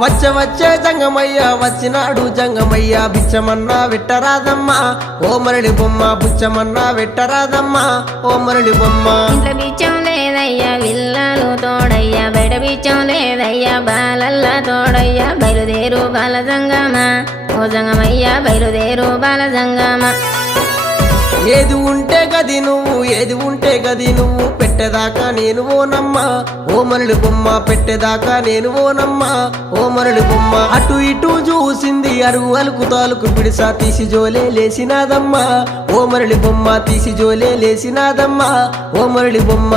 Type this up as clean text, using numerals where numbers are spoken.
వచ్చే జంగమయ్య వచ్చినాడు జంగమయ్య బిచ్చమన్నా వెట్టరాదమ్మా ఓ మరళి బొమ్మ బుచ్చమన్నా వెట్టరాదమ్మా ఓ మరళి బొమ్మ ఇంట్లో బిచ్చం లేదయ్యా విల్లాలు తోడయ్యా బయట బిచ్చం లేదయ్యా బాలల్లా తోడయ్యా బయలుదేరు బాల జంగమా ఓ జంగమయ్యా బయలుదేరు బాల జంగమా ఏది ఉంటే గది నువ్వు పెట్టేదాకా నేను ఓనమ్మా ఓ మరళి బొమ్మ పెట్టేదాకా నేను ఓనమ్మా ఓ మరళి బొమ్మ అటు ఇటు చూసింది అరుగు అలుకు తాలుకు పిడిసా తీసి జోలే లేసినాదమ్మా ఓ మరళి బొమ్మ తీసి జోలే లేసినాదమ్మా ఓ మరళి బొమ్మ